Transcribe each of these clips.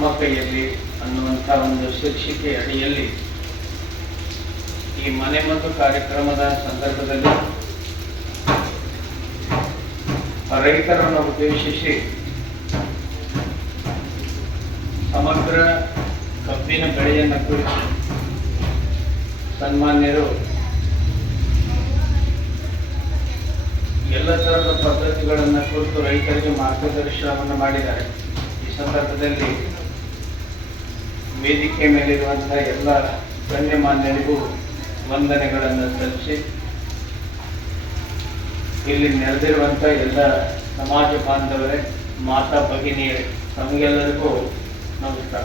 ನಮ್ಮ ಕೈಯಲ್ಲಿ ಅನ್ನುವಂಥ ಒಂದು ಶೀರ್ಷಿಕೆ ಅಡಿಯಲ್ಲಿ ಈ ಮನೆ ಮತ್ತು ಕಾರ್ಯಕ್ರಮದ ಸಂದರ್ಭದಲ್ಲಿ ರೈತರನ್ನು ಉದ್ದೇಶಿಸಿ ಸಮಗ್ರ ಕಬ್ಬಿನ ಬೆಳೆಯನ್ನು ಕುರಿತು ಸನ್ಮಾನ್ಯರು ಎಲ್ಲ ತರಹದ ಪದ್ಧತಿಗಳನ್ನು ಕುರಿತು ರೈತರಿಗೆ ಮಾರ್ಗದರ್ಶನವನ್ನು ಮಾಡಿದ್ದಾರೆ. ಈ ಸಂದರ್ಭದಲ್ಲಿ ವೇದಿಕೆ ಮೇಲಿರುವಂತಹ ಎಲ್ಲ ಗಣ್ಯಮಾನ್ಯರಿಗೂ ವಂದನೆಗಳನ್ನು ಸಲ್ಲಿಸಿ, ಇಲ್ಲಿ ನೆರೆದಿರುವಂಥ ಎಲ್ಲ ಸಮಾಜ ಬಾಂಧವರೇ, ಮಾತಾ ಭಗಿನಿಯರೇ, ತಮಗೆಲ್ಲರಿಗೂ ನಮಸ್ಕಾರ.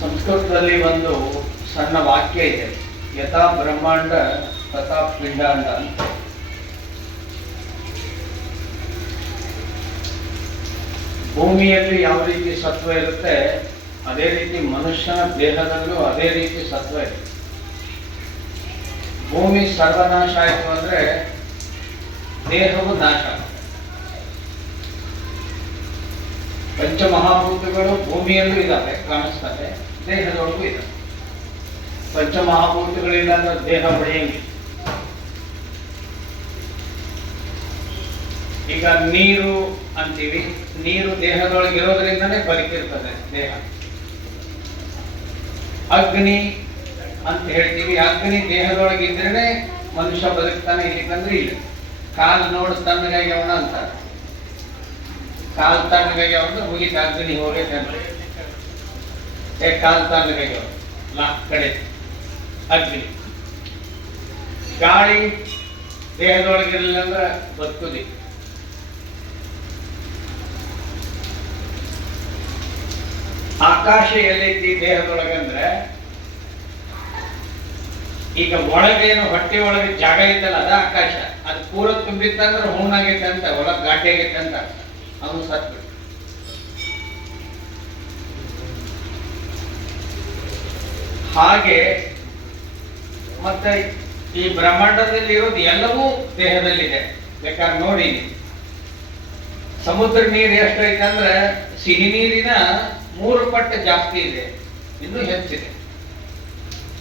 ಸಂಸ್ಕೃತದಲ್ಲಿ ಒಂದು ಸಣ್ಣ ವಾಕ್ಯ ಇದೆ, ಯಥಾ ಬ್ರಹ್ಮಾಂಡ ತಥಾ ಪಿಂಡಾಂಡ ಅಂತ. ಭೂಮಿಯಲ್ಲಿ ಯಾವ ರೀತಿ ಸತ್ವ ಇರುತ್ತೆ ಅದೇ ರೀತಿ ಮನುಷ್ಯನ ದೇಹದಲ್ಲೂ ಅದೇ ರೀತಿ ಸತ್ವ ಇದೆ. ಭೂಮಿ ಸರ್ವನಾಶ ಆಯಿತು ಅಂದ್ರೆ ದೇಹವು ನಾಶ. ಪಂಚಮಹಾಭೂತಗಳು ಭೂಮಿಯಲ್ಲೂ ಇದ್ದಾವೆ, ಕಾಣಿಸ್ತವೆ, ದೇಹದೊಳಗೂ ಇದೆ. ಪಂಚಮಹಾಭೂತಗಳಿಲ್ಲ ಅಂದ್ರೆ ದೇಹ ಬೆಳೆಯಂಗಿಲ್ಲ. ಈಗ ನೀರು ಅಂತೀವಿ, ನೀರು ದೇಹದೊಳಗೆ ಇರೋದ್ರಿಂದನೇ ಬದುಕಿರ್ತದೆ ದೇಹ. ಅಗ್ನಿ ಅಂತ ಹೇಳ್ತೀವಿ, ಅಗ್ನಿ ದೇಹದೊಳಗೆ ಇದ್ರೇನೆ ಮನುಷ್ಯ ಬದುಕ್ತಾನೆ, ಇಲ್ಲಿಕಂದ್ರೆ ಇಲ್ಲ. ಕಾಲು ನೋಡು ತಣ್ಣಗಾಗ್ಯವನ ಅಂತಾರೆ, ಕಾಲು ತಣ್ಣಗಾಗ್ಯಾವ ಮುಗಿತ ಅಗ್ನಿ ಹೋಗೈತೆ. ಕಾಲು ತಣ್ಣಗಾಗ್ಯಾವ ಕಡೆ ಅಗ್ನಿ. ಗಾಳಿ ದೇಹದೊಳಗಿರಲಿಲ್ಲ ಅಂದ್ರೆ ಬದುಕುದಿ. ಆಕಾಶ ಎಲ್ಲೈತಿ ದೇಹದೊಳಗಂದ್ರೆ, ಈಗ ಒಳಗೇನು ಹೊಟ್ಟೆ ಒಳಗೆ ಜಾಗ ಐತಲ್ಲ ಅದ ಆಕಾಶ. ಅದು ಪೂರ ತುಂಬಿತ್ತಂದ್ರೆ ಹೂನಾಗೈತೆ ಅಂತ, ಒಳಗ್ ಘಾಟಿ ಆಗೈತೆ ಅಂತ, ಅವನು ಸತ್ಬಿಟ್ಟು. ಹಾಗೆ ಮತ್ತೆ ಈ ಬ್ರಹ್ಮಾಂಡದಲ್ಲಿ ಇರೋದು ಎಲ್ಲವೂ ದೇಹದಲ್ಲಿದೆ. ಬೇಕಾದ್ರೆ ನೋಡಿ, ಸಮುದ್ರ ನೀರು ಎಷ್ಟೈತೆ ಅಂದ್ರೆ ಸಿಹಿ ನೀರಿನ 3 ಪಟ್ಟು ಜಾಸ್ತಿ ಇದೆ, ಇನ್ನೂ ಹೆಚ್ಚಿದೆ.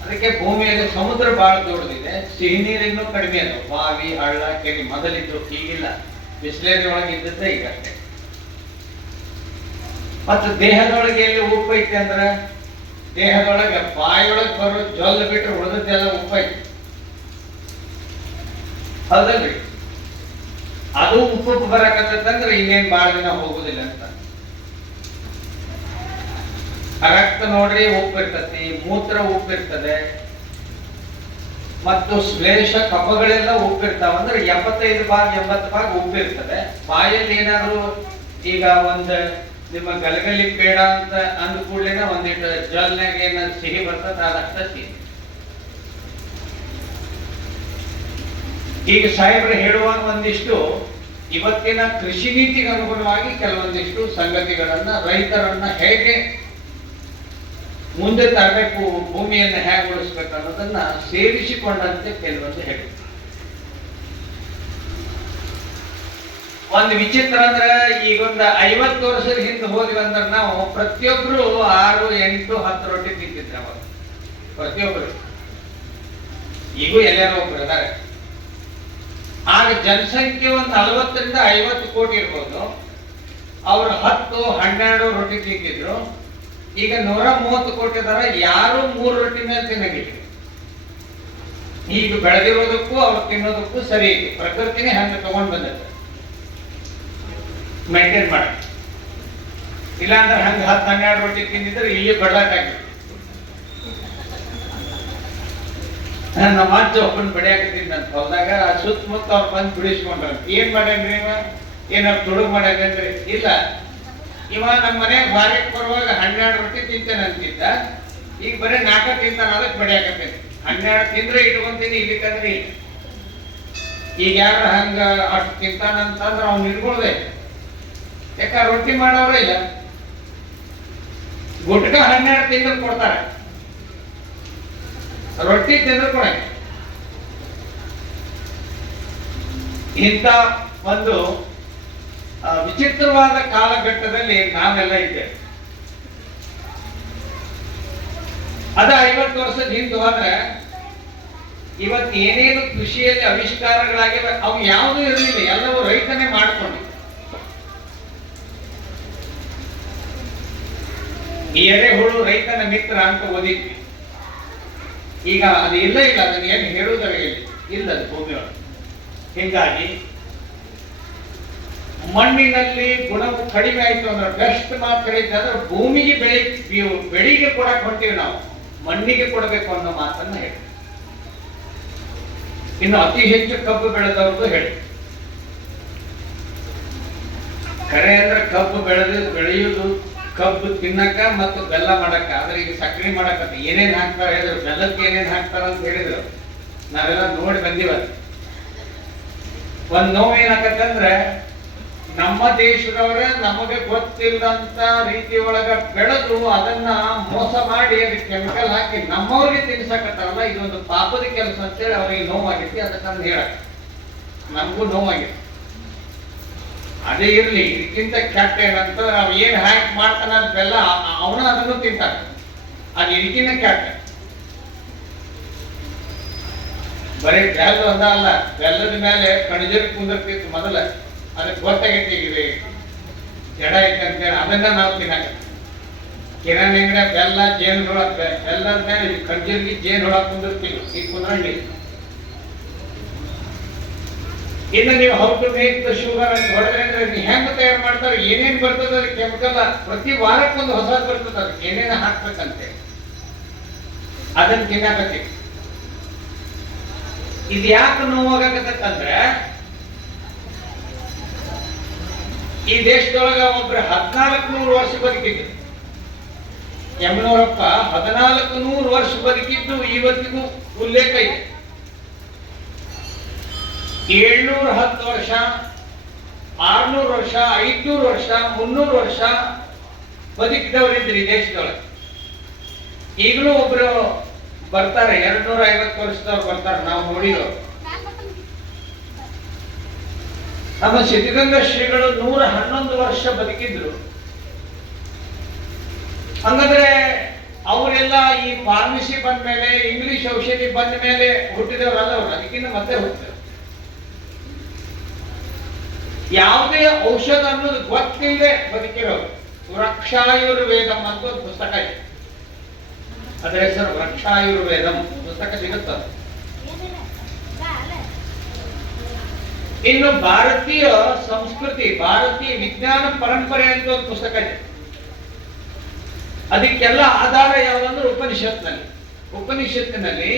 ಅದಕ್ಕೆ ಭೂಮಿಯಲ್ಲಿ ಸಮುದ್ರ ಬಹಳ ದೊಡ್ಡದಿದೆ, ಸಿಹಿ ನೀರು ಇನ್ನೂ ಕಡಿಮೆ ಅದು. ಬಾವಿ, ಹಳ್ಳ, ಕೆರೆ ಮೊದಲಿದ್ದು, ಈಗಿಲ್ಲ. ಬಿಸಿಲೇರಿ ಒಳಗೆ ಇದ್ದದ್ದೇ ಈಗಷ್ಟೇ. ಮತ್ತು ದೇಹದೊಳಗೆ ಎಲ್ಲಿ ಉಪ್ಪು ಐತೆ ಅಂದ್ರೆ, ದೇಹದೊಳಗೆ ಬಾಯಿಯೊಳಗೆ ಬರೋ ಜೊಲ್ಲು ಬಿಟ್ಟರೆ ಉಳಿದದ್ದೆಲ್ಲ ಉಪ್ಪು ಐತಿ, ಹೌದಲ್ರಿ? ಅದು ಉಪ್ಪು ಬರಕತ್ತಂದ್ರೆ ಇನ್ನೇನ್ ಬಾಳ ದಿನ ಹೋಗುದಿಲ್ಲ ಅಂತ. ರಕ್ತ ನೋಡ್ರಿ ಉಪ್ಪು ಇರ್ತತಿ, ಮೂತ್ರ ಉಪ್ಪು ಇರ್ತದೆ, ಮತ್ತು ಶ್ಲೇಷ ಕಫಗಳೆಲ್ಲ ಉಪ್ಪಿರ್ತಾವ. ಅಂದ್ರೆ 75 ಭಾಗ 80 ಭಾಗ ಉಪ್ಪಿರ್ತದೆ. ಬಾಯಲ್ಲಿ ಏನಾದ್ರು ಈಗ ಒಂದು ನಿಮ್ಮ ಗಲಗಲಿ ಪೇಡ ಅಂತ ಅಂದ ಕೂಡಲೇ ಒಂದಿಟ್ಟು ಜಲ್ನಾಗ ಏನಾದ್ರು ಸಿಹಿ ಬರ್ತದೆ, ಅದಷ್ಟ ಸಿಹಿ. ಈಗ ಸಾಹೇಬ್ರು ಹೇಳುವಾಗ ಒಂದಿಷ್ಟು ಇವತ್ತಿನ ಕೃಷಿ ನೀತಿಗೆ ಅನುಗುಣವಾಗಿ ಕೆಲವೊಂದಿಷ್ಟು ಸಂಗತಿಗಳನ್ನ, ರೈತರನ್ನ ಹೇಗೆ ಮುಂದೆ ತರಬೇಕು, ಭೂಮಿಯನ್ನು ಹೇಗೆ ಉಳಿಸ್ಬೇಕು ಅನ್ನೋದನ್ನ ಸೇರಿಸಿಕೊಂಡಂತೆ ಕೆಲವೊಂದು ಹೇಳಿ. ಒಂದು ವಿಚಿತ್ರ ಅಂದ್ರೆ, ಈಗೊಂದು 50 ವರ್ಷದ ಹಿಂದೆ ಹೋದ್ವಿ ಅಂದ್ರೆ ನಾವು ಪ್ರತಿಯೊಬ್ರು 6, 8, 10 ರೊಟ್ಟಿ ತಿಂತಿದ್ರೆ ಅವಾಗ ಪ್ರತಿಯೊಬ್ಬರು. ಈಗೂ ಎಲ್ಲಾರು ಒಬ್ರು ಇದ್ದಾರೆ. ಆಗ ಜನಸಂಖ್ಯೆ ಒಂದು 40 ರಿಂದ 50 ಕೋಟಿ ಇರ್ಬೋದು. ಅವ್ರು 10, 12 ರೊಟ್ಟಿ ತಿಂತಿದ್ರು. ಈಗ 130 ಕೋಟಿ ಇದಾರ, ಯಾರು 3 ರೊಟ್ಟಿ ಮೇಲೆ ತಿನ್ನಂಗಿಲ್ಲ. ಈಗ ಬೆಳೆದಿರೋದಕ್ಕೂ ಅವ್ರು ತಿನ್ನೋದಕ್ಕೂ ಸರಿ ಐತಿ. ಪ್ರಕೃತಿನೇ ಹಂಗೆ ತಗೊಂಡ್ ಬಂದೈತೆ ಮೇಂಟೈನ್ ಮಾಡ. ಇಲ್ಲಾಂದ್ರೆ ಹಂಗೆ 10, 12 ರೊಟ್ಟಿ ತಿಂದಿದ್ರೆ ಇಲ್ಲಿ ಬಡಲಾಟಾಗಿ. ನಮ್ಮ ಅಜ್ಜ ಒಬ್ಬನ ಬೆಳೆಯಾಕತ್ತಿದ್ದಂತ ಹೊಲ್ದಾಗ, ಸುತ್ತಮುತ್ತ ಅವ್ರು ಬಂದು ಬಿಡಿಸ್ಕೊಂಡ್ರ. ಏನ್ ಮಾಡ್ಯಾನ್ರಿ ಇವ, ಏನಾದ್ರು ತುಡುಗ್ ಮಾಡ್ಯಾನ್ರಿ? ಇಲ್ಲ, ಇವ ನಮ್ಮ ಮನೆಯಾಗ ಬಾರಿಗೆ ಬರುವಾಗ 12 ರೊಟ್ಟಿ ತಿಂತೇನೆ ಅಂತಿದ್ದ, ಈಗ ಬರೀ 4 ತಿಂತಾನ, ಅದಕ್ಕೆ ಬೆಳೆಯಾಕತ್ತೇನೆ. 12 ತಿಂದ್ರೆ ಇಟ್ಕೊಂತೀನಿ, ಇಲ್ಲಿಕಂದ್ರೆ ಇಲ್ಲ. ಈಗ ಯಾರು ಹಂಗ ಅಷ್ಟು ತಿಂತಾನಂತಂದ್ರೆ ಅವ್ನು ಇಟ್ಕೊಳ್ದೆ. ಯಾಕ ರೊಟ್ಟಿ ಮಾಡೋರೇ ಇಲ್ಲ. ಗುಟ್ಕ 12 ತಿಂಗಳು ಕೊಡ್ತಾರೆ. ರೊಟ್ಟಿ ತಿಂದ್ರೆ ಕೊಡಂಗಿಲ್ಲ. ಇಂಥ ಒಂದು ವಿಚಿತ್ರವಾದ ಕಾಲಘಟ್ಟದಲ್ಲಿ ನಾವೆಲ್ಲ ಇದ್ದೇವೆ. ಅದ 50 ವರ್ಷದ ಹಿಂದೆ ಹೋದ್ರೆ ಇವತ್ತು ಏನೇನು ಕೃಷಿಯಲ್ಲಿ ಆವಿಷ್ಕಾರಗಳಾಗಿವೆ ಅವು ಯಾವುದೂ ಇರಲಿಲ್ಲ, ಎಲ್ಲವೂ ರೈತನೇ ಮಾಡಿಕೊಂಡು. ಈ ಎರೆಹುಳು ರೈತನ ಮಿತ್ರ ಅಂತ ಓದಿದ್ವಿ. ಈಗ ಅದು ಇಲ್ಲ, ಅದನ್ನ ಏನು ಹೇಳುವುದರ ಇಲ್ಲ ಅದು ಭೂಮಿಯೊಳಗೆ. ಹೀಗಾಗಿ ಮಣ್ಣಿನಲ್ಲಿ ಗುಣವು ಕಡಿಮೆ ಆಯ್ತು ಅಂದ್ರೆ ಬೆಸ್ಟ್ ಮಾತು ಹೇಳಿದ್ರೆ ಅಂದ್ರೆ ಭೂಮಿಗೆ ಬೆಳೆಗೆ ಕೊಡಕ್ ಹೊಂಟೀವಿ ನಾವು, ಮಣ್ಣಿಗೆ ಕೊಡಬೇಕು ಅನ್ನೋ ಮಾತನ್ನ ಹೇಳಿ. ಇನ್ನು ಅತಿ ಹೆಚ್ಚು ಕಬ್ಬು ಬೆಳೆದವ್ರದ್ದು ಹೇಳಿ. ಕರೆ ಅಂದ್ರೆ ಕಬ್ಬು ಬೆಳೆಯುವುದು ಕಬ್ಬು ತಿನ್ನಕ ಮತ್ತು ಬೆಲ್ಲ ಮಾಡಕ. ಆದ್ರೆ ಈಗ ಸಕ್ಕರೆ ಮಾಡಕ ಏನೇನ್ ಹಾಕ್ತಾರ ಹೇಳಿದ್ರು, ಬೆಲ್ಲಕ್ಕೆ ಏನೇನ್ ಹಾಕ್ತಾರ ಅಂತ ಹೇಳಿದ್ರು. ನಾವೆಲ್ಲ ನೋಡಿ ಬಂದಿವ. ಒಂದ್ ನೋವು ಏನಾಗತ್ತಂದ್ರೆ ನಮ್ಮ ದೇಶದವರೇ ನಮಗೆ ಗೊತ್ತಿಲ್ಲದಂತ ರೀತಿ ಒಳಗ ಬೆಳೆದು ಅದನ್ನ ಮೋಸ ಮಾಡಿ ಅದಕ್ಕೆ ಕೆಮಿಕಲ್ ಹಾಕಿ ನಮ್ಮವ್ರಿಗೆ ತಿನ್ಸಕತ್ತಾರಲ್ಲ, ಇದೊಂದು ಪಾಪದ ಕೆಲಸ ಅಂತೇಳಿ ಅವ್ರಿಗೆ ನೋವಾಗೈತಿ. ಅದಕ್ಕಂದು ಹೇಳಕ್ ನಮಗೂ ನೋವಾಗೈತಿ. ಅದೇ ಇರ್ಲಿ, ಇದಕ್ಕಿಂತ ಕೆಟ್ಟ ಏನಂತ ನಾವ್ ಏನ್ ಹ್ಯಾಕ್ ಮಾಡ್ತಾನ ಬೆಲ್ಲ ಅವನ ಅದನ್ನು ತಿಂತಾನ. ಅದು ಇದಕ್ಕಿಂತ ಕೆಟ್ಟ. ಬರೀ ಬೆಲ್ಲ ಒಂದ ಅಲ್ಲ, ಬೆಲ್ಲದ ಮೇಲೆ ಕಣಜರ್ ಕುಂದಿರ್ತಿತ್ತು ಮೊದಲ. ಅದಕ್ಕೆ ಗೊತ್ತಾಗೈತಿ ಈಗ ಜಡ ಐತೆ ಅಂತೇಳಿ ಅದನ್ನ ನಾವು ತಿನ್ನಾಕ. ಕಿರಾಣಿ ಅಂಗಡಿ ಬೆಲ್ಲ ಜೇನು ಹುಳ, ಬೆಲ್ಲದ ಮೇಲೆ ಕಣಜರ್ಗಿ ಜೇನು ಹುಳ ಕುಂದಿರ್ತೀವಿ, ಈಗ ಕುಂದ್ರಂಗಿಲ್ಲ. ಇನ್ನು ನೀವು how to make the sugar ಅಂತ ಹೊಡೆದ್ರೆ ಅಂದ್ರೆ ಹೆಂಗ್ ತಯಾರು ಮಾಡ್ತಾರೆ, ಏನೇನ್ ಬರ್ತದ ಅದಕ್ಕೆ ಕೆಮಿಕಲ್, ಪ್ರತಿ ವಾರಕ್ಕೊಂದು ಹೊಸದ್ ಬರ್ತದ, ಅದಕ್ಕೆ ಏನೇನ ಹಾಕ್ಬೇಕಂತೆ ಅದನ್ನ ತಿನ್ನಾಕತ್ತೀವಿ. ಇದು ಯಾಕೆ ನೋವಾಗತ್ತಂದ್ರೆ ಈ ದೇಶದೊಳಗ ಒಬ್ರು 1400 ವರ್ಷ ಬದುಕಿದ್ರು. ಯಮನೂರಪ್ಪ 1400 ವರ್ಷ ಬದುಕಿದ್ದು ಇವತ್ತಿಗೂ ಉಲ್ಲೇಖ ಇದೆ. 710 ವರ್ಷ, 600 ವರ್ಷ, 500 ವರ್ಷ, 300 ವರ್ಷ ಬದುಕಿದವರಿದ್ರು ಈ ದೇಶದೊಳಗೆ. ಈಗಲೂ ಒಬ್ರು ಬರ್ತಾರೆ, 250 ವರ್ಷದವ್ರು ಬರ್ತಾರೆ, ನಾವು ನೋಡಿದವರು. ನಮ್ಮ ಸಿದ್ಧಗಂಗಾ ಶ್ರೀಗಳು 111 ವರ್ಷ ಬದುಕಿದ್ರು. ಹಂಗಂದ್ರೆ ಅವರೆಲ್ಲ ಈ ಫಾರ್ಮಸಿ ಬಂದ ಮೇಲೆ, ಇಂಗ್ಲಿಷ್ ಔಷಧಿ ಬಂದ ಮೇಲೆ ಹುಟ್ಟಿದವರಲ್ಲ ಅವರು, ಅದಕ್ಕಿಂತ ಮತ್ತೆ ಹುಟ್ಟಿದ್ರು. ಯಾವುದೇ ಔಷಧ ಅನ್ನೋದು ಗೊತ್ತಿಲ್ಲದೆ ಬದುಕಿರೋರು. ವೃಕ್ಷಾಯುರ್ವೇದಂ ಅಂತ ಒಂದು ಪುಸ್ತಕ ಇದೆ, ಅದರ ಹೆಸರು ವೃಕ್ಷಾಯುರ್ವೇದಂ. ಪುಸ್ತಕ ಸಿಗುತ್ತದೆ. ಇನ್ನು ಭಾರತೀಯ ಸಂಸ್ಕೃತಿ, ಭಾರತೀಯ ವಿಜ್ಞಾನ ಪರಂಪರೆ ಅಂತ ಒಂದು ಪುಸ್ತಕ ಇದೆ. ಅದಕ್ಕೆಲ್ಲ ಆಧಾರ ಯಾವುದಂದ್ರೆ ಉಪನಿಷತ್ನಲ್ಲಿ. ಉಪನಿಷತ್ತಿನಲ್ಲಿ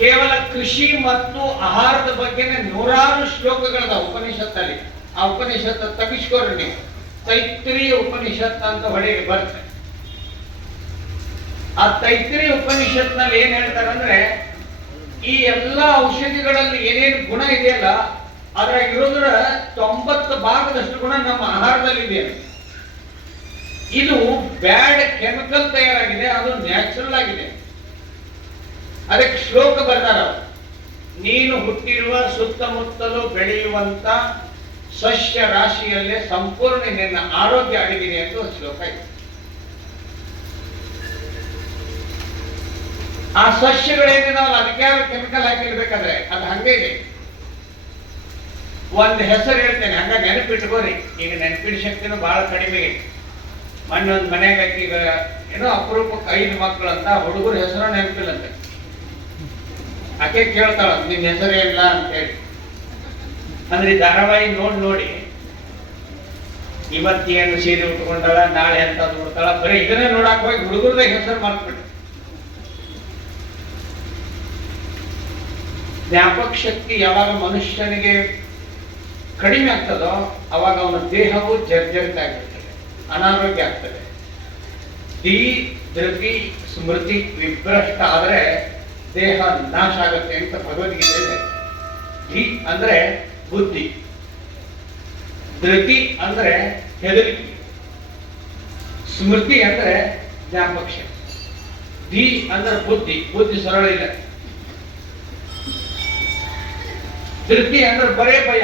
ಕೇವಲ ಕೃಷಿ ಮತ್ತು ಆಹಾರದ ಬಗ್ಗೆ 100 ಶ್ಲೋಕಗಳದ ಉಪನಿಷತ್ತಲ್ಲಿ. ಆ ಉಪನಿಷತ್ತು ತಗಿಸ್ಕೋರಿ ನೀವು, ತೈತ್ರಿಯ ಉಪನಿಷತ್ ಅಂತ ಹೊಳೆಗೆ ಬರುತ್ತೆ. ಆ ತೈತ್ರಿಯ ಉಪನಿಷತ್ನಲ್ಲಿ ಏನ್ ಹೇಳ್ತಾರಂದ್ರೆ, ಈ ಎಲ್ಲಾ ಔಷಧಿಗಳಲ್ಲಿ ಏನೇನು ಗುಣ ಇದೆಯಲ್ಲ ಅದ್ರ ಇರೋದ್ರ 90% ಗುಣ ನಮ್ಮ ಆಹಾರದಲ್ಲಿ ಇದೆ. ಇದು ಬ್ಯಾಡ್ ಕೆಮಿಕಲ್ ತಯಾರಾಗಿದೆ, ಅದು ನ್ಯಾಚುರಲ್ ಆಗಿದೆ. ಅದಕ್ಕೆ ಶ್ಲೋಕ ಬರ್ತಾರ, ನೀನು ಹುಟ್ಟಿರುವ ಸುತ್ತಮುತ್ತಲು ಬೆಳೆಯುವಂತ ಸಸ್ಯ ರಾಶಿಯಲ್ಲೇ ಸಂಪೂರ್ಣ ನಿನ್ನ ಆರೋಗ್ಯ ಅಡಗಿದೆ ಅಂತ ಒಂದು ಶ್ಲೋಕ ಇದೆ. ಆ ಸಸ್ಯಗಳೇನು ನಾವು ಅದಕ್ಕೆ ಕೆಮಿಕಲ್ ಹಾಕಿರ್ಬೇಕಾದ್ರೆ ಅದು ಹಂಗೆ ಇದೆ. ಒಂದು ಹೆಸರು ಹೇಳ್ತೇನೆ, ಹಂಗ ನೆನಪಿಟ್ಕೋರಿ. ಈಗ ನೆನಪಿನ ಶಕ್ತಿನೂ ಬಹಳ ಕಡಿಮೆ ಇದೆ. ಮೊನ್ನೊಂದು ಮನೆಯಾಗ ಈಗ ಏನೋ ಅಪರೂಪಕ್ಕೆ 5 ಮಕ್ಕಳು ಅಂತ, ಹುಡುಗರ ಹೆಸರು ನೆನಪಿಲ್ಲಂತೆ. ಆಕೆ ಕೇಳ್ತಾಳ, ನಿನ್ನ ಹೆಸರು ಇಲ್ಲ ಅಂತ ಹೇಳಿ. ಅಂದ್ರೆ ಈ ಧಾರಾವಾಹಿ ನೋಡಿ ಇವತ್ತೇನು ಸೀರೆ ಉಟ್ಕೊಂಡಾಳ, ನಾಳೆ ಅಂತ ಉಡ್ತಾಳ, ಬರೀ ಇದನ್ನೇ ನೋಡಕ್ ಹೋಗಿ ಹುಡುಗರದ ಹೆಸರು ಮಾಡ್ಬಿಟ್ಟು. ಜ್ಞಾಪಕ ಶಕ್ತಿ ಯಾವಾಗ ಮನುಷ್ಯನಿಗೆ ಕಡಿಮೆ ಆಗ್ತದೋ ಅವಾಗ ಅವನ ದೇಹವು ಜರ್ಜರಿತ ಆಗಿರ್ತದೆ, ಅನಾರೋಗ್ಯ ಆಗ್ತದೆ. ಧೃತಿ ಸ್ಮೃತಿ ವಿಭ್ರಷ್ಟ ಆದ್ರೆ ದೇಹ ನಾಶ ಆಗುತ್ತೆ ಅಂತ ಭಗವದ್ಗೀತೆ ಇದೆ. ಧಿ ಅಂದ್ರೆ ಬುದ್ಧಿ, ಧೃತಿ ಅಂದ್ರೆ ಹೆದರಿಕೆ, ಸ್ಮೃತಿ ಅಂದ್ರೆ ಜ್ಞಾಪಕ ಶಕ್ತಿ. ಧಿ ಅಂದ್ರೆ ಬುದ್ಧಿ, ಬುದ್ಧಿ ಸರಳ ಇಲ್ಲ. ಧೃತಿ ಅಂದ್ರೆ ಬರೇ ಭಯ,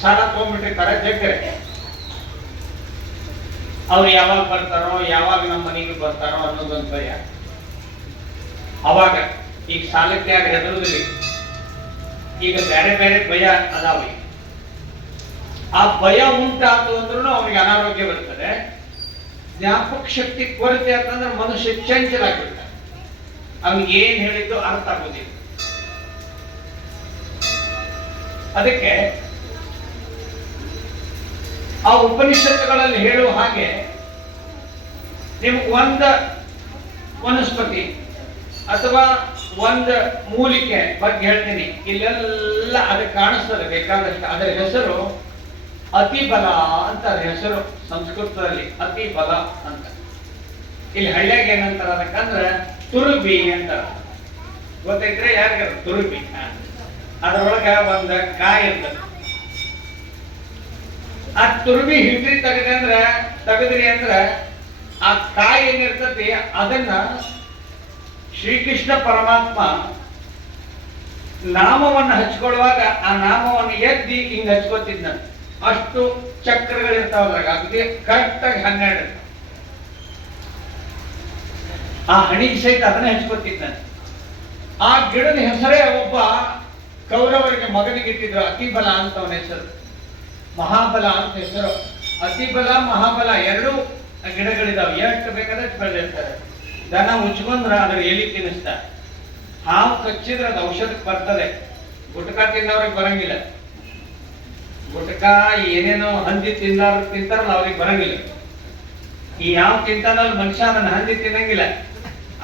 ಸಾಲ ತಗೊಂಡ್ಬಿಟ್ಟಿರ್ತಾರೆ ಜಗ್ಗರೆ, ಅವ್ರು ಯಾವಾಗ ಬರ್ತಾರೋ ಯಾವಾಗ ನಮ್ಮ ಮನೆಗೆ ಬರ್ತಾರೋ ಅನ್ನೋದೊಂದು ಭಯ. ಅವಾಗ ಈಗ ಸಾಲಕ್ಕೆ ಯಾರು ಹೆದರುದಿಲ್ಲ, ಈಗ ಬೇರೆ ಬೇರೆ ಭಯ ಅದಾವ. ಆ ಭಯ ಉಂಟಾತು ಅಂದ್ರೂ ಅವ್ರಿಗೆ ಅನಾರೋಗ್ಯ ಬರ್ತದೆ. ಜ್ಞಾಪಕ ಶಕ್ತಿ ಕೊರತೆ ಅಂತಂದ್ರೆ ಮನುಷ್ಯ ಚಂಚಲ ಆಗ್ಬಿಡ್ತಾನೆ, ಅವ್ನಿಗೆ ಏನ್ ಹೇಳಿದ್ದು ಅರ್ಥ ಆಗೋದಿಲ್ಲ. ಅದಕ್ಕೆ ಆ ಉಪನಿಷತ್ತುಗಳಲ್ಲಿ ಹೇಳುವ ಹಾಗೆ ನಿಮ್ಗೆ ಒಂದ ವನಸ್ಪತಿ ಅಥವಾ ಒಂದು ಮೂಲಿಕೆ ಬಗ್ಗೆ ಹೇಳ್ತೀನಿ, ಇಲ್ಲೆಲ್ಲ ಅದಕ್ಕೆ ಕಾಣಿಸ್ತದೆ ಬೇಕಾದಷ್ಟು. ಅದರ ಹೆಸರು ಅತಿಬಲ ಅಂತ, ಅದರ ಹೆಸರು ಸಂಸ್ಕೃತದಲ್ಲಿ ಅತಿಬಲ ಅಂತ. ಇಲ್ಲಿ ಹಳ್ಳಿಯಾಗ ಏನಂತಾರ ಅದಕ್ಕಂದ್ರೆ ತುರುಬಿ ಅಂತಾರ. ಗೊತ್ತೈತ್ರೆ ಯಾರಿಗಾರ ತುರುಬಿ? ಅದರೊಳಗ ಒಂದ ಕಾಯಿ ಇರ್ತದೆ. ಆ ತುರುಬಿ ಹಿಡ್ರಿ ತೆಗದ್ರಿ ಅಂದ್ರ ಆ ಕಾಯಿ ಏನಿರ್ತತಿ ಅದನ್ನ ಶ್ರೀಕೃಷ್ಣ ಪರಮಾತ್ಮ ನಾಮವನ್ನು ಹಚ್ಕೊಳ್ಳುವಾಗ ಆ ನಾಮವನ್ನು ಎದ್ದಿ ಹಿಂಗ ಹಚ್ಕೋತಿದ್ನ. ಅಷ್ಟು ಚಕ್ರಗಳಿರ್ತಾವದ್ರಾಗ, ಅದಕ್ಕೆ ಕರೆಕ್ಟ್ ಆಗಿ 12. ಆ ಹಣಿಗೆ ಸಹಿತ ಅದನ್ನೇ ಹಚ್ಕೋತಿದ್ನ. ಆ ಗಿಡದ ಹೆಸರೇ ಒಬ್ಬ ಕೌರವರಿಗೆ ಮಗನಿಗೆ ಇಟ್ಟಿದ್ರು, ಅತಿಬಲ ಅಂತ ಅವನ ಹೆಸರು. ಮಹಾಬಲ ಅಂತ ಹೆಸರು. ಅತಿಬಲ ಮಹಾಬಲ ಎರಡೂ ಗಿಡಗಳಿದಾವೆ, ಎಷ್ಟು ಬೇಕಾದಷ್ಟು ಬೆಳೆದಿರ್ತಾರೆ. ದನ ಉಚ್ಕೊಂಡ್ರ ಅದ್ರ ಎಲಿ ತಿನ್ನಿಸ್ತಾ, ಹಾವು ಕಚ್ಚಿದ್ರೆ ಅದು ಔಷಧಕ್ಕೆ ಬರ್ತದೆ. ಗುಟ್ಕಾ ತಿನ್ನೋರಿಗೆ ಬರಂಗಿಲ್ಲ, ಗುಟ್ಕಾ ಏನೇನೋ ಹಂದಿ ತಿಂತಾರಲ್ಲ ಅವ್ರಿಗೆ ಬರಂಗಿಲ್ಲ. ಈ ಯಾವ ತಿಂತಾನಲ್ಲ ಮನುಷ್ಯ ಅದನ್ನ ಹಂದಿ ತಿನ್ನಂಗಿಲ್ಲ.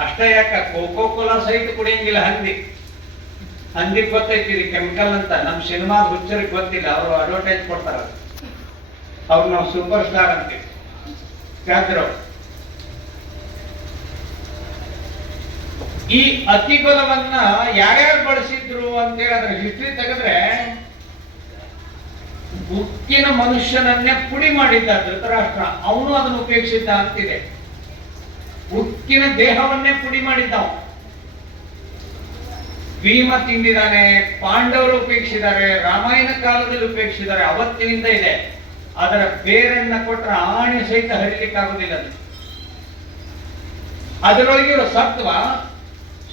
ಅಷ್ಟೇ ಯಾಕ ಕೋಕೋ ಕೋಲಾ ಸಹಿತ ಕುಡಿಯಂಗಿಲ್ಲ ಹಂದಿ. ಹಂದಿಗೆ ಗೊತ್ತೈತಿ ಇದು ಕೆಮಿಕಲ್ ಅಂತ, ನಮ್ ಸಿನಿಮಾ ಹುಚ್ಚರಿಗೆ ಗೊತ್ತಿಲ್ಲ, ಅವರು ಅಡ್ವರ್ಟೈಸ್ ಕೊಡ್ತಾರ. ಅವ್ರು ನಾವು ಸೂಪರ್ ಸ್ಟಾರ್ ಅಂತೀವಿ. ಈ ಅತಿಬಲವನ್ನ ಯಾರ್ಯಾರು ಬಳಸಿದ್ರು ಅಂತೇಳಿ ಅದ್ರ ಹಿಸ್ಟ್ರಿ ತೆಗೆದ್ರೆ, ಉಕ್ಕಿನ ಮನುಷ್ಯನನ್ನೇ ಪುಡಿ ಮಾಡಿದ್ದ ಧೃತರಾಷ್ಟ್ರ, ಅವನು ಅದನ್ನು ಉಪಯೋಗಿಸಿದ್ದ ಅಂತಿದೆ. ಉಕ್ಕಿನ ದೇಹವನ್ನೇ ಪುಡಿ ಮಾಡಿದ್ದ. ಭೀಮ ತಿಂದಿದ್ದಾನೆ, ಪಾಂಡವರು ಉಪಯೋಗಿಸಿದ್ದಾರೆ, ರಾಮಾಯಣ ಕಾಲದಲ್ಲಿ ಉಪಯೋಗಿಸಿದ್ದಾರೆ, ಅವತ್ತಿನಿಂದ ಇದೆ. ಅದರ ಬೇರನ್ನ ಕೊಟ್ಟರೆ ಆಣೆ ಸಹಿತ ಹರಿಲಿಕ್ಕಾಗುವುದಿಲ್ಲ. ಅದರೊಳಗಿರೋ ಸತ್ವ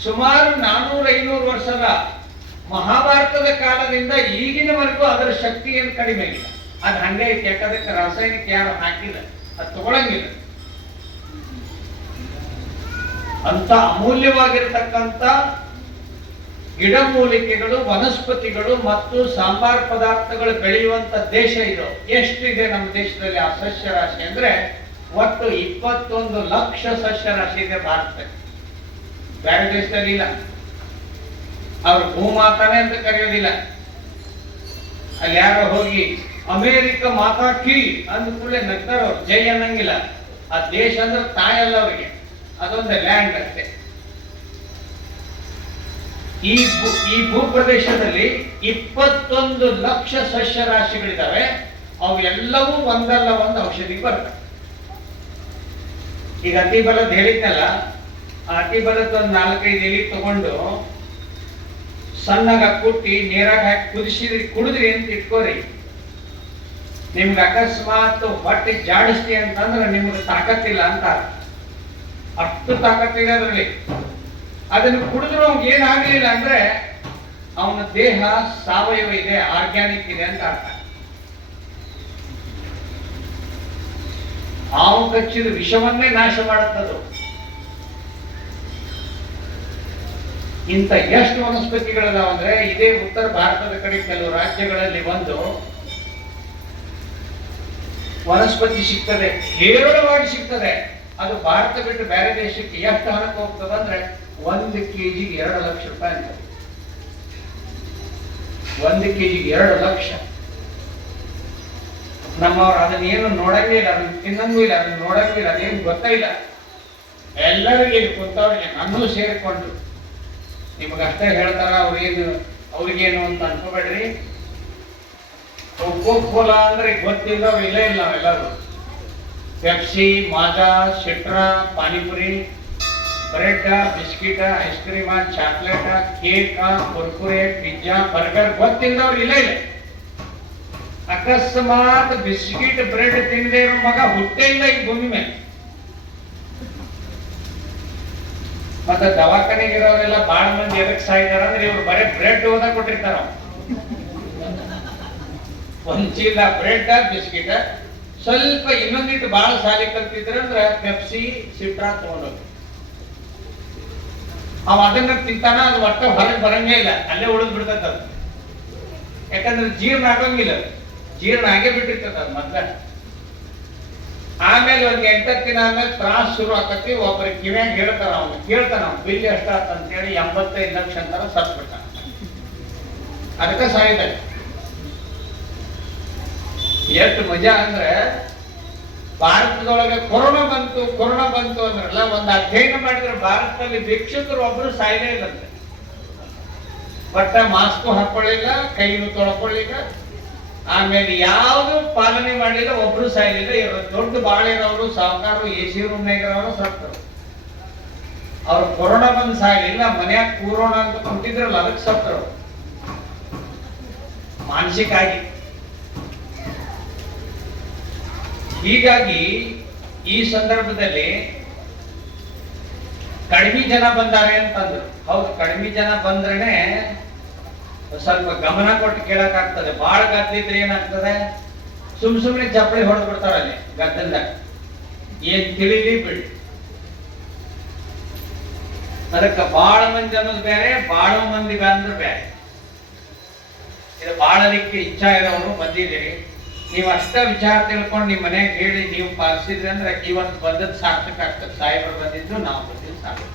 ಸುಮಾರು 400-500 ವರ್ಷದ ಮಹಾಭಾರತದ ಕಾಲದಿಂದ ಈಗಿನವರೆಗೂ ಅದರ ಶಕ್ತಿ ಏನು ಕಡಿಮೆ ಇಲ್ಲ. ಅದು ಹಂಗೆ ಐತಿ, ಯಾಕಂದ್ರೆ ರಾಸಾಯನಿಕ ಯಾರು ಹಾಕಿಲ್ಲ, ಅದು ತಗೊಳಂಗಿಲ್ಲ. ಅಂತ ಅಮೂಲ್ಯವಾಗಿರ್ತಕ್ಕಂಥ ಗಿಡಮೂಲಿಕೆಗಳು, ವನಸ್ಪತಿಗಳು ಮತ್ತು ಸಾಂಬಾರ್ ಪದಾರ್ಥಗಳು ಬೆಳೆಯುವಂತ ದೇಶ ಇದು. ಎಷ್ಟಿದೆ ನಮ್ಮ ದೇಶದಲ್ಲಿ ಆ ಸಸ್ಯ ರಾಶಿ ಅಂದ್ರೆ ಒಟ್ಟು 21 ಲಕ್ಷ ಸಸ್ಯ ರಾಶಿ ಇದೆ ಭಾರತದಲ್ಲಿ. ಬೇರೆ ದೇಶದಲ್ಲಿ ಇಲ್ಲ. ಅವ್ರು ಭೂಮಾತಾನೆ ಅಂತ ಕರೆಯೋದಿಲ್ಲ. ಅಲ್ಲಿ ಯಾರೋ ಹೋಗಿ ಅಮೇರಿಕ ಮಾತಾ ಕೀ ಅಂದ ಕೂಡಲೇ ನಗ್ತಾರೋ, ಜೈ ಅನ್ನಂಗಿಲ್ಲ. ಆ ದೇಶ ಅಂದ್ರೆ ತಾಯಲ್ಲ ಅವ್ರಿಗೆ, ಅದೊಂದು ಲ್ಯಾಂಡ್ ಅಷ್ಟೇ. ಈ ಭೂಪ್ರದೇಶದಲ್ಲಿ 21 ಲಕ್ಷ ಸಸ್ಯ ರಾಶಿಗಳಿದಾವೆ. ಅವು ಎಲ್ಲವೂ ಒಂದಲ್ಲ ಒಂದು ಔಷಧಿಗೆ ಬರ್ತವೆ. ಈಗ ಅತಿಬಲದ ಹೇಳಿದ್ನಲ್ಲ, ಆ ಅತಿಬಲದ ಒಂದು 4-5 ಎಲೆ ತಗೊಂಡು ಸಣ್ಣಗ ಕುಟ್ಟಿ ನೀರಾಗ ಹಾಕಿ ಕುಡಿದ್ರಿ ಅಂತ ಇಟ್ಕೋರಿ. ನಿಮ್ಗೆ ಅಕಸ್ಮಾತ್ ಹೊಟ್ಟೆ ಜಾಡಿಸ್ತಿ ಅಂತಂದ್ರೆ ನಿಮ್ಗೆ ತಾಕತ್ತಿಲ್ಲ ಅಂತ, ಅಷ್ಟು ತಾಕತ್ತಿದೆ ಅದರಲ್ಲಿ. ಅದನ್ನು ಕುಡಿದ್ರು ಅವ್ನಿಗೆ ಏನಾಗಲಿಲ್ಲ ಅಂದ್ರೆ ಅವನ ದೇಹ ಸಾವಯವ ಇದೆ, ಆರ್ಗ್ಯಾನಿಕ್ ಇದೆ ಅಂತ ಅರ್ಥ. ಹಾವು ಕಚ್ಚಿದ ವಿಷವನ್ನೇ ನಾಶ ಮಾಡುತ್ತದು. ಇಂಥ ಎಷ್ಟು ವನಸ್ಪತಿಗಳಿದಾವ ಅಂದ್ರೆ, ಇದೇ ಉತ್ತರ ಭಾರತದ ಕಡೆ ಕೆಲವು ರಾಜ್ಯಗಳಲ್ಲಿ ಒಂದು ವನಸ್ಪತಿ ಸಿಗ್ತದೆ, ಹೇರಳವಾಗಿ ಸಿಗ್ತದೆ. ಅದು ಭಾರತ ಬಿಟ್ಟು ಬೇರೆ ದೇಶಕ್ಕೆ ಎಷ್ಟು ಹಣಕ್ಕೆ ಹೋಗ್ತದೆ ಅಂದ್ರೆ 1 ಕೆಜಿಗೆ 2 ಲಕ್ಷ ರೂಪಾಯಿ ಅಂತ. 1 ಕೆಜಿಗೆ 2 ಲಕ್ಷ. ನಮ್ಮವ್ರು ಅದನ್ನ ಏನು ನೋಡಂಗಿಲ್ಲ, ಅದನ್ನ ತಿನ್ನಂಗೂ ಇಲ್ಲ, ಅದನ್ನ ನೋಡಂಗಿಲ್ಲ, ಅದೇನು ಗೊತ್ತಿಲ್ಲ. ಎಲ್ಲರಿಗೆ ಕುಂತವ್ರಿಗೆ ನನ್ನೂ ಸೇರಿಕೊಂಡು ನಿಮಗಷ್ಟೇ ಹೇಳ್ತಾರ. ಅವ್ರಿಗೇನು ಅಂತ ಅನ್ಕೋಬೇಡ್ರಿ. ಕೋಲಾ ಅಂದ್ರೆ ಗೊತ್ತಿಲ್ಲ, ಇಲ್ಲ ಇಲ್ಲ ನಾವೆಲ್ಲರೂ Pepsi, Maaza, Citra, panipuri bread, biscuit, ice cream, chocolate, cake, Kurkure, pizza, burger ಗೊತ್ತಿಲ್ಲದವ್ರು ಇಲ್ಲ ಇಲ್ಲ. ಅಕಸ್ಮಾತ್ ಬಿಸ್ಕಿಟ್ ಬ್ರೆಡ್ ತಿಂದೇ ಇರೋ ಮಗ ಹುಟ್ಟೇ ಇಲ್ಲ ಈ ಭೂಮಿ ಮೇಲೆ. ಮತ್ತೆ ದವಾಖಾನೆಗಿರೋರೆಲ್ಲ ಬಾಳ ಮಂದಿ ಎದಕ್ ಸಾಯ್ತಾರ ಅಂದ್ರೆ ಇವ್ರು ಬರೀ ಬ್ರೆಡ್ ಓದ ಕೊಟ್ಟಿರ್ತಾರ. ಒಂದ್ ಚೀಲ ಬ್ರೆಡ್, ಬಿಸ್ಕಿಟ್, ಸ್ವಲ್ಪ ಇನ್ನೊಂದಿಟ್ಟು ಬಾಳ ಸಾಲಿ ಕಲ್ತಿದ್ರ ಅಂದ್ರ ಪೆಪ್ಸಿ, ಸಿಟ್ರಾ ತಗೊಂಡೋಗಿ ಅವ ಅದನ್ನ ತಿಂತಾನ. ಅದು ಒಟ್ಟ ಹೊರಗೆ ಬರಂಗೇ ಇಲ್ಲ, ಅಲ್ಲೇ ಉಳಿದ್ ಬಿಡ್ತದ ಅದು. ಯಾಕಂದ್ರೆ ಜೀರ್ಣ ಆಗಂಗಿಲ್ಲ, ಜೀರ್ಣ ಆಗೇ ಬಿಟ್ಟಿರ್ತದ ಅದು ಮೊದ್ಲ. ಆಮೇಲೆ ಒಂದ್ 8 ದಿನ ಆದ್ಮೇಲೆ ತ್ರಾಸ ಶುರು ಆಕತಿ. ಒಬ್ಬರಿಗೆ ಕಿವ್ಯಾಗ ಹೇಳ್ತಾರ, ಅವ್ನು ಕೇಳ್ತಾನ, ಬಿಲ್ ಎಷ್ಟ ಅಂತ ಹೇಳಿ 85 ಲಕ್ಷ ಅಂತಾರ, ಸತ್ ಬಿಡ್ತಾನ. ಅದಕ್ಕೆ ಸಾಯಿದ್ದಾರೆ. ಎಷ್ಟು ಮಜಾ ಅಂದ್ರೆ ಭಾರತದೊಳಗೆ ಕೊರೋನಾ ಬಂತು ಅಂದ್ರಲ್ಲ, ಒಂದು ಅಧ್ಯಯನ ಮಾಡಿದ್ರೆ ಭಾರತದಲ್ಲಿ ಭಿಕ್ಷುಕರು ಒಬ್ರು ಸಾಯಲೇ ಇಲ್ಲಂತೆ. ಬಟ್ ಮಾಸ್ಕ್ ಹಾಕೊಳ್ಳಿಲ್ಲ, ಕೈನು ತೊಳ್ಕೊಳ್ಳಿಲ್ಲ, ಆಮೇಲೆ ಯಾವುದು ಪಾಲನೆ ಮಾಡಲಿಲ್ಲ, ಒಬ್ರು ಸಾಯಲಿಲ್ಲ. ಇವರು ದೊಡ್ಡ ಬಾಳಿರೋರು, ಸಾವುಕಾರರು, ಎಸಿ ರೂಮ್ನಾಗಿರೋರು ಸತ್ತರು. ಅವ್ರು ಕೊರೋನಾ ಬಂದು ಸಾಯಲಿಲ್ಲ, ಮನ್ಯಾಗ ಕೂರೋಣ ಅಂತ ಕುಂತಿದ್ರಲ್ಲ ಅದಕ್ಕೆ ಸತ್ತರು ಮಾನಸಿಕ ಆಗಿ. ಹೀಗಾಗಿ ಈ ಸಂದರ್ಭದಲ್ಲಿ ಕಡಿಮೆ ಜನ ಬಂದಾರೆ ಅಂತಂದ್ರು. ಹೌದು, ಕಡಿಮೆ ಜನ ಬಂದ್ರೇನೆ ಸ್ವಲ್ಪ ಗಮನ ಕೊಟ್ಟು ಕೇಳಕ್ ಆಗ್ತದೆ. ಬಾಳ ಗದ್ದಿದ್ರೆ ಏನಾಗ್ತದೆ, ಸುಮ್ನೆ ಚಪ್ಪಳಿ ಹೊಡೆದ್ ಬಿಡ್ತಾರ ಅಲ್ಲಿ ಗದ್ದಲ್ದಾಗ. ಏನ್ ತಿಳಿಲಿ ಬಿಡಿ. ಅದಕ್ಕೆ ಬಾಳ ಮಂದಿ ಅನ್ನೋದು ಬೇರೆ, ಬಾಳೋ ಮಂದಿ ಅಂದ್ರೆ ಬೇರೆ. ಇದು ಬಾಳಲಿಕ್ಕೆ ಇಚ್ಛಾ ಇರೋರು ಬಂದಿದ್ದೀರಿ. ನೀವು ಅಷ್ಟ ವಿಚಾರ ತಿಳ್ಕೊಂಡು ನಿಮ್ ಮನೆಗೆ ಹೇಳಿ ನೀವು ಪಾಲಿಸಿದ್ರಿ ಅಂದ್ರೆ ಇವತ್ತು ಬಂದದ್ದು ಸಾರ್ಥಕ ಆಗ್ತದೆ. ಸಾಹೇಬರು ಬಂದಿದ್ದು, ನಾವು ಬಂದಿದ್ದು ಸಾರ್ಥಕ.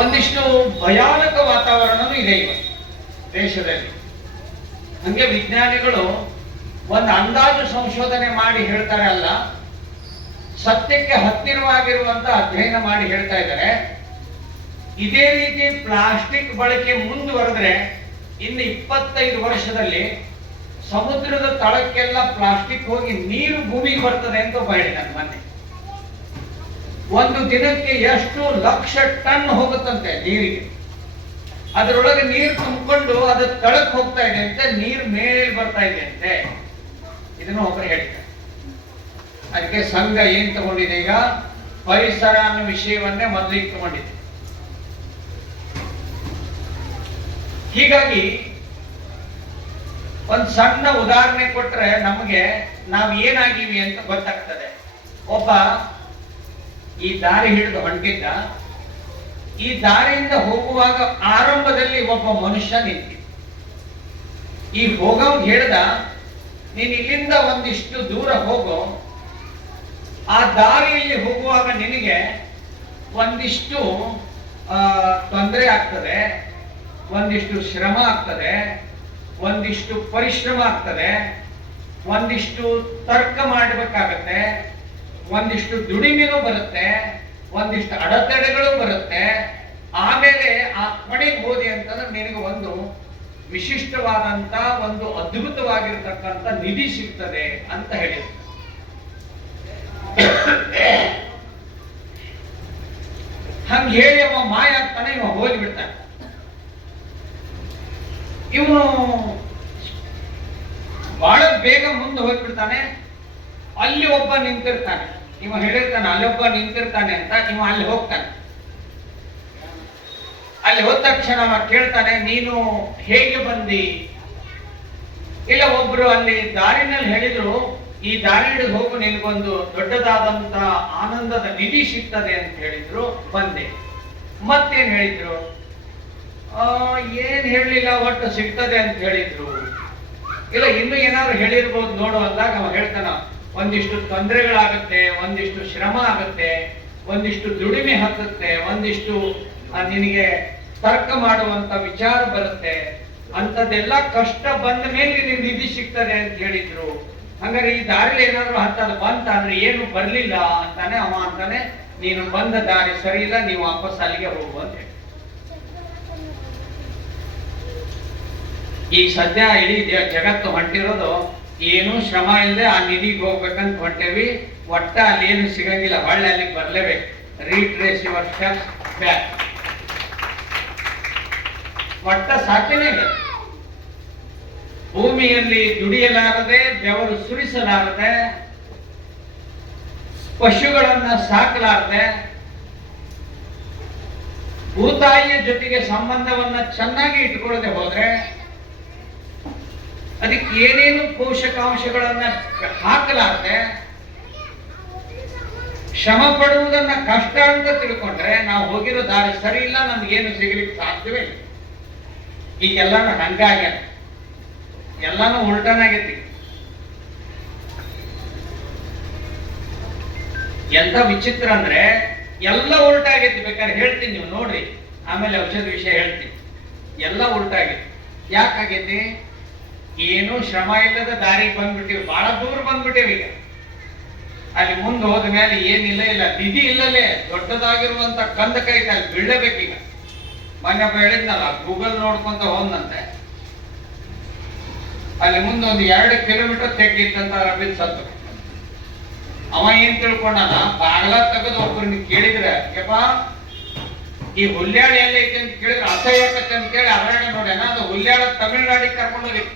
ಒಂದಿಷ್ಟು ಭಯಾನಕ ವಾತಾವರಣನೂ ಇದೆ ಇವತ್ತು ದೇಶದಲ್ಲಿ. ಹಂಗೆ ವಿಜ್ಞಾನಿಗಳು ಒಂದು ಅಂದಾಜು ಸಂಶೋಧನೆ ಮಾಡಿ ಹೇಳ್ತಾರೆ ಅಲ್ಲ, ಸತ್ಯಕ್ಕೆ ಹತ್ತಿರವಾಗಿರುವಂತ ಅಧ್ಯಯನ ಮಾಡಿ ಹೇಳ್ತಾ ಇದ್ದಾರೆ. ಇದೇ ರೀತಿ ಪ್ಲಾಸ್ಟಿಕ್ ಬಳಕೆ ಮುಂದುವರೆದ್ರೆ ಇನ್ನು 25 ವರ್ಷದಲ್ಲಿ ಸಮುದ್ರದ ತಳಕ್ಕೆಲ್ಲ ಪ್ಲಾಸ್ಟಿಕ್ ಹೋಗಿ ನೀರು ಭೂಮಿಗೆ ಬರ್ತದೆ ಅಂತ ಹೇಳಿದ್ದಾನೆ ಮೊನ್ನೆ. ಒಂದು ದಿನಕ್ಕೆ ಎಷ್ಟು ಲಕ್ಷ ಟನ್ ಹೋಗುತ್ತಂತೆ ನೀರಿಗೆ. ಅದರೊಳಗೆ ನೀರು ತುಂಬಿಕೊಂಡು ಅದು ತಳಕ್ ಹೋಗ್ತಾ ಇದೆ ಅಂತೆ, ನೀರು ಮೇಲೆ ಬರ್ತಾ ಇದೆ ಅಂತೆ. ಇದನ್ನು ಒಬ್ಬರು ಹೇಳ್ತಾರೆ. ಅದಕ್ಕೆ ಸಂಘ ಏನ್ ತಗೊಂಡಿದೆ ಈಗ, ಪರಿಸರ ಅನ್ನೋ ವಿಷಯವನ್ನೇ ಮೊದಲಿಗೆ ತಗೊಂಡಿದೆ. ಹೀಗಾಗಿ ಒಂದು ಸಣ್ಣ ಉದಾಹರಣೆ ಕೊಟ್ರೆ ನಮಗೆ ನಾವು ಏನಾಗಿವಿ ಅಂತ ಗೊತ್ತಾಗ್ತದೆ. ಒಬ್ಬ ಈ ದಾರಿ ಹಿಡಿದು ಹೊಂಟಿದ್ದ. ಈ ದಾರಿಯಿಂದ ಹೋಗುವಾಗ ಆರಂಭದಲ್ಲಿ ಒಬ್ಬ ಮನುಷ್ಯ ನಿಂತಿದ್ದ. ಈ ಹೋಗೋನ್ ಹೇಳ್ದ, ನೀನ್ ಇಲ್ಲಿಂದ ಒಂದಿಷ್ಟು ದೂರ ಹೋಗೋ, ಆ ದಾರಿಯಲ್ಲಿ ಹೋಗುವಾಗ ನಿನಗೆ ಒಂದಿಷ್ಟು ತೊಂದರೆ ಆಗ್ತದೆ, ಒಂದಿಷ್ಟು ಶ್ರಮ ಆಗ್ತದೆ, ಒಂದಿಷ್ಟು ಪರಿಶ್ರಮ ಆಗ್ತದೆ, ಒಂದಿಷ್ಟು ತರ್ಕ ಮಾಡಬೇಕಾಗತ್ತೆ, ಒಂದಿಷ್ಟು ದುಡಿಮೆನೂ ಬರುತ್ತೆ, ಒಂದಿಷ್ಟು ಅಡೆತಡೆಗಳು ಬರುತ್ತೆ. ಆಮೇಲೆ ಆ ಕೊನೆಗೆ ಹೋದಿ ಅಂತಂದ್ರೆ ನಿನಗೆ ಒಂದು ವಿಶಿಷ್ಟವಾದಂತ, ಒಂದು ಅದ್ಭುತವಾಗಿರ್ತಕ್ಕಂಥ ನಿಧಿ ಸಿಗ್ತದೆ ಅಂತ ಹೇಳಿದ್ರು. ಹಂಗ ಹೇಳಿ ಅವ ಮಾಯ ಆಗ್ತಾನೆ, ಇವ ಹೋಗ್ಬಿಡ್ತಾನೆ. ಇವನು ಬಹಳ ಬೇಗ ಮುಂದೆ ಹೋಗ್ಬಿಡ್ತಾನೆ. ಅಲ್ಲಿ ಒಬ್ಬ ನಿಂತಿರ್ತಾನೆ, ಇವ ಹೇಳಿರ್ತಾನೆ ಅಲ್ಲೊಬ್ಬ ನಿಂತಿರ್ತಾನೆ ಅಂತ. ಇವ ಅಲ್ಲಿ ಹೋಗ್ತಾನೆ. ಅಲ್ಲಿ ಹೋದ ತಕ್ಷಣ ಅವ ಕೇಳ್ತಾನೆ, ನೀನು ಹೇಗೆ ಬಂದಿ? ಇಲ್ಲ, ಒಬ್ರು ಅಲ್ಲಿ ದಾರಿನಲ್ಲಿ ಹೇಳಿದ್ರು, ಈ ದಾರಿ ಹಿಡಿದು ಹೋಗು, ನಿನ್ಗೊಂದು ದೊಡ್ಡದಾದಂತ ಆನಂದದ ನಿಧಿ ಸಿಗ್ತದೆ ಅಂತ ಹೇಳಿದ್ರು, ಬಂದೆ. ಮತ್ತೇನ್ ಹೇಳಿದ್ರು? ಏನ್ ಹೇಳಲಿಲ್ಲ, ಒಟ್ಟು ಸಿಗ್ತದೆ ಅಂತ ಹೇಳಿದ್ರು. ಇಲ್ಲ, ಇನ್ನು ಏನಾದ್ರು ಹೇಳಿರ್ಬೋದು ನೋಡು ಅಂದಾಗ ಅವ ಹೇಳ್ತಾನ, ಒಂದಿಷ್ಟು ತೊಂದರೆಗಳಾಗುತ್ತೆ, ಒಂದಿಷ್ಟು ಶ್ರಮ ಆಗುತ್ತೆ, ಒಂದಿಷ್ಟು ದುಡಿಮೆ ಹತ್ತುತ್ತೆ, ಒಂದಿಷ್ಟು ನಿನಗೆ ತರ್ಕ ಮಾಡುವಂತ ವಿಚಾರ ಬರುತ್ತೆ, ಅಂತದೆಲ್ಲ ಕಷ್ಟ ಬಂದ ಮೇಲೆ ನಿನ್ ನಿಧಿ ಸಿಗ್ತದೆ ಅಂತ ಹೇಳಿದ್ರು. ಹಂಗಾರೆ ಈ ದಾರಿಲಿ ಏನಾದ್ರು ಹತ್ತದ ಬಂತ ಅಂದ್ರೆ ಏನು ಬರ್ಲಿಲ್ಲ ಅಂತಾನೆ ಅವ ಅಂತಾನೆ, ನೀನು ಬಂದ ದಾರಿ ಸರಿ ಇಲ್ಲ, ನೀವು ವಾಪಸ್ ಅಲ್ಲಿಗೆ ಹೋಗು ಅಂತ ಹೇಳಿ. ಈ ಸದ್ಯ ಇಡೀ ಜಗತ್ತು ಹೊಂಟಿರೋದು ಏನು ಶ್ರಮ ಇಲ್ಲದೆ ಆ ನಿಧಿಗೆ ಹೋಗ್ಬೇಕಂತ ಹೊಂಟೇವಿ. ಒಟ್ಟ ಅಲ್ಲಿ ಏನು ಸಿಗಂಗಿಲ್ಲ, ಹೊಳ್ಳೆ ಅಲ್ಲಿಗೆ ಬರ್ಲೇಬೇಕು. Retrace your steps back. ಒಟ್ಟ ಸಾಧ್ಯನೇ ಇಲ್ಲ. ಭೂಮಿಯಲ್ಲಿ ದುಡಿಯಲಾರದೆ, ಬೆವರು ಸುರಿಸಲಾರದೆ, ಪಶುಗಳನ್ನ ಸಾಕಲಾರದೆ, ಭೂತಾಯಿಯ ಜೊತೆಗೆ ಸಂಬಂಧವನ್ನ ಚೆನ್ನಾಗಿ ಇಟ್ಕೊಳ್ಳದೆ ಹೋದ್ರೆ, ಅದಕ್ಕೆ ಏನೇನು ಪೋಷಕಾಂಶಗಳನ್ನ ಹಾಕಲಾರದೆ, ಶ್ರಮ ಪಡುವುದನ್ನ ಕಷ್ಟ ಅಂತ ತಿಳ್ಕೊಂಡ್ರೆ ನಾವು ಹೋಗಿರೋ ದಾರಿ ಸರಿ ಇಲ್ಲ, ನಮ್ಗೇನು ಸಿಗ್ಲಿಕ್ಕೆ ಸಾಧ್ಯವೇ ಇಲ್ಲ. ಈಗೆಲ್ಲಾನು ಹಂಗಾಗ್ಯ, ಎಲ್ಲಾನು ಉಲ್ಟನಾಗೈತಿ. ಎಂತ ವಿಚಿತ್ರ ಅಂದ್ರೆ ಎಲ್ಲ ಉಲ್ಟಾಗೈತಿ. ಬೇಕಾದ್ರೆ ಹೇಳ್ತೀನಿ, ನೀವು ನೋಡ್ರಿ, ಆಮೇಲೆ ಔಷಧ ವಿಷಯ ಹೇಳ್ತೀನಿ. ಎಲ್ಲ ಉಲ್ಟಾಗೈತಿ. ಯಾಕಾಗೈತಿ? ಏನು ಶ್ರಮ ಇಲ್ಲದ ದಾರಿಗೆ ಬಂದ್ಬಿಟ್ಟಿವಿ, ಬಹಳ ದೂರ ಬಂದ್ಬಿಟ್ಟೇವಿ. ಈಗ ಅಲ್ಲಿ ಮುಂದೆ ಹೋದ ಮೇಲೆ ಏನಿಲ್ಲ, ಇಲ್ಲ ನಿಧಿ ಇಲ್ಲಲೇ ದೊಡ್ಡದಾಗಿರುವಂತ ಕಂದಕ ಐತೆ, ಅಲ್ಲಿ ಬೀಳಬೇಕೀಗ. ಮೊನ್ನೆ ಹೇಳಿದ್ನಲ್ಲ, ಗೂಗಲ್ ನೋಡ್ಕೊಂತ ಹೋದಂತೆ ಅಲ್ಲಿ ಮುಂದೆ ಒಂದು 2 ಕಿಲೋಮೀಟರ್ ತೆಗ್ಗಿತ್ತಂತ ರಬಿದ್ ಸತ್ತು. ಅವ ಏನ್ ತಿಳ್ಕೊಂಡಾನ, ಬಾಗಲ ತೆಗೆದು ಒಬ್ಬರನ್ನ ಕೇಳಿದ್ರೆ, ಯಪ್ಪ ಈ ಹುಲ್ಯಾಳ ಎಲ್ಲೈತೆ ಅಂತ ಕೇಳಿದ್ರೆ ಅಸಹ್ಯಕತ್ತೆ ಅಂತ ಕೇಳಿ ಅವರಾಗ ನೋಡ್ಯಾನ. ಅದು ಹುಲ್ಯಾಳ ತಮಿಳ್ನಾಡಿಗೆ ಕರ್ಕೊಂಡು ಹೋಗಿತ್ತು.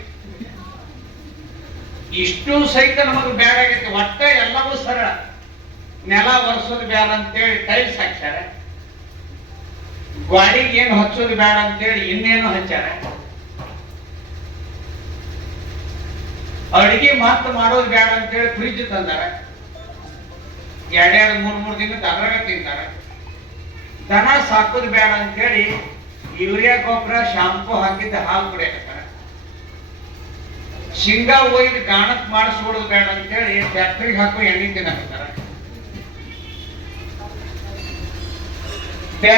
ಇಷ್ಟು ಸಹಿತ ನಮಗೆ ಬ್ಯಾಡ ಆಗೈತೆ. ಒಟ್ಟ ಎಲ್ಲವೂ ಸರಳ, ನೆಲ ಒರೆಸೋದು ಬ್ಯಾಡ ಅಂತೇಳಿ ಟೈಲ್ಸ್ ಹಾಕ್ಸ್ಯಾರ, ಗಾಡಿಗೆ ಏನು ಹಚ್ಚೋದು ಬೇಡ ಅಂತೇಳಿ ಇನ್ನೇನು ಹಚ್ಚಾರ, ಅಡಿಗೆ ಮಾತ್ರ ಮಾಡೋದು ಬೇಡ ಅಂತೇಳಿ ಫ್ರಿಜ್ ತಂದಾರ, 2-3 ದಿನಕ್ಕೆ ಅದ್ರಾಗ ತಿಂತಾರ. ದನ ಸಾಕೋದು ಬೇಡ ಅಂತೇಳಿ ಯೂರಿಯಾ ಗೊಬ್ಬರ, ಶಾಂಪೂ ಹಾಕಿದ್ದ ಹಾಲು ಕುಡಿಯಕತ್ತಾರ. ಶೇಂಗಾ ಒಯ್ದು ಗಾಣಕ್ ಮಾಡಿಸ್ಕೊಡೋದು ಬೇಡ ಅಂತೇಳಿ ಫ್ಯಾಕ್ಟ್ರಿಗೆ ಹಾಕೋ ಎಣ್ಣೆ ತಿನ್ನಕತ್ತಾರ.